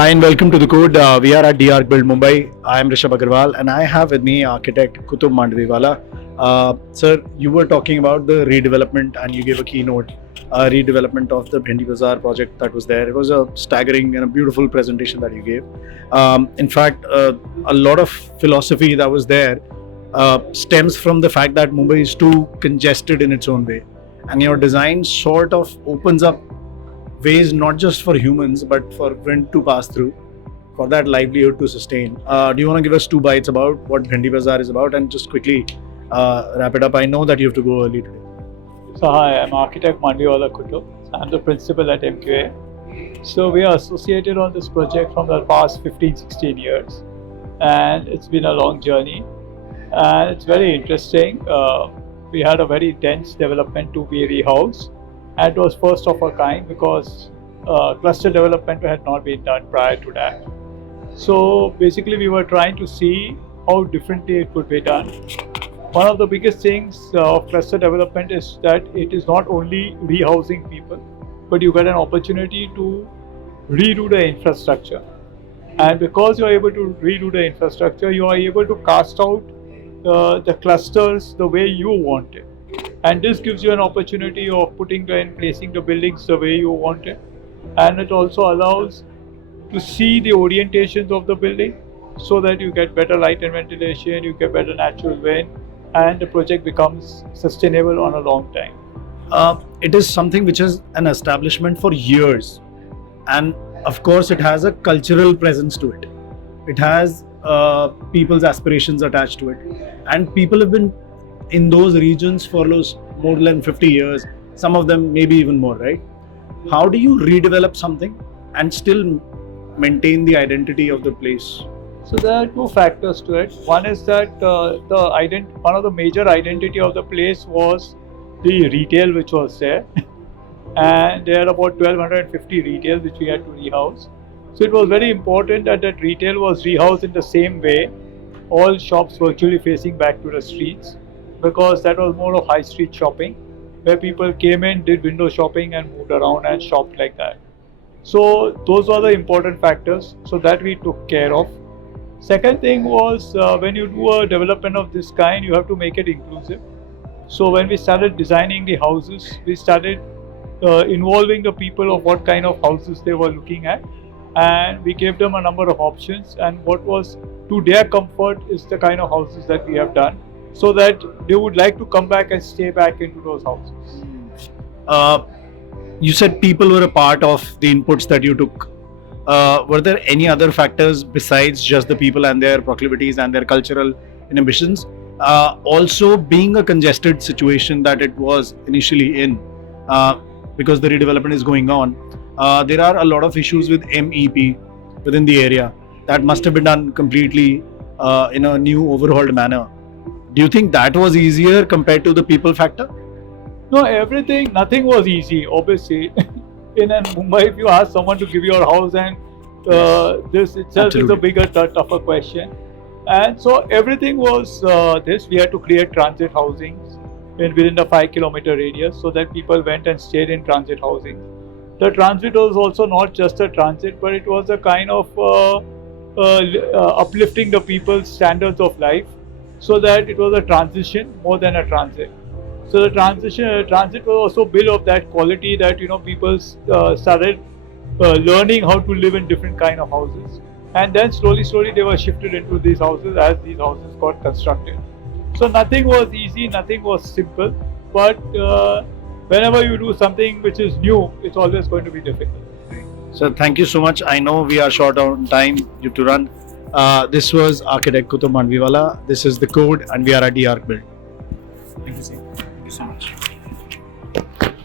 Hi and welcome to the Code. We are at DR Build Mumbai. I am Rishabh Agarwal and I have with me architect Qutub Mandvivala. Sir, you were talking about the redevelopment and you gave a keynote redevelopment of the Bhendi Bazar project that was there. It was a staggering and a beautiful presentation that you gave. In fact, a lot of philosophy that was there stems from the fact that Mumbai is too congested in its own way. And your design sort of opens up ways not just for humans but for wind to pass through, for that livelihood to sustain. Do you want to give us two bites about what Bhendi Bazar is about and just quickly wrap it up? I know that you have to go early today. So hi, I'm architect Mandvivala Qutub. I'm the principal at MQA. So we are associated on this project from the past 15-16 years, and it's been a long journey and it's very interesting. We had a very dense development to be rehoused, and it was first of a kind because cluster development had not been done prior to that. So basically we were trying to see how differently it could be done. One of the biggest things of cluster development is that it is not only rehousing people, but you get an opportunity to redo the infrastructure. And because you are able to redo the infrastructure, you are able to cast out the clusters the way you want it. And this gives you an opportunity of putting and placing the buildings the way you want it. And it also allows to see the orientations of the building so that you get better light and ventilation, you get better natural wind, and the project becomes sustainable on a long time. It is something which is an establishment for years, and of course it has a cultural presence to it. It has people's aspirations attached to it, and people have been in those regions for more than 50 years, some of them maybe even more, right? How do you redevelop something and still maintain the identity of the place? So there are two factors to it. One is that one of the major identity of the place was the retail which was there, and there are about 1250 retail which we had to rehouse. So it was very important that that retail was rehoused in the same way, all shops virtually facing back to the streets, because that was more of high street shopping, where people came in, did window shopping and moved around and shopped like that. So those were the important factors, so that we took care of. Second thing was when you do a development of this kind, you have to make it inclusive. So when we started designing the houses, we started involving the people of what kind of houses they were looking at, and we gave them a number of options, and what was to their comfort is the kind of houses that we have done, so that they would like to come back and stay back into those houses. You said people were a part of the inputs that you took. Were there any other factors besides just the people and their proclivities and their cultural inhibitions? Also, being a congested situation that it was initially in, because the redevelopment is going on, there are a lot of issues with MEP within the area that must have been done completely in a new overhauled manner. Do you think that was easier compared to the people factor? No, nothing was easy, obviously. In Mumbai, if you ask someone to give you a house, and this itself Absolutely. is a bigger, tougher question. And so everything was we had to create transit housings within the 5-kilometer radius, so that people went and stayed in transit housing. The transit was also not just a transit, but it was a kind of uplifting the people's standards of life, so that it was a transition more than a transit. So the transit was also built of that quality that people started learning how to live in different kind of houses, and then slowly they were shifted into these houses as these houses got constructed. So nothing was easy, nothing was simple, but whenever you do something which is new, it's always going to be difficult. So thank you so much. I know we are short on time, you have to run. This was architect Qutub Mandvivala. This is the Code, and we are at DR Build. Thank you so much.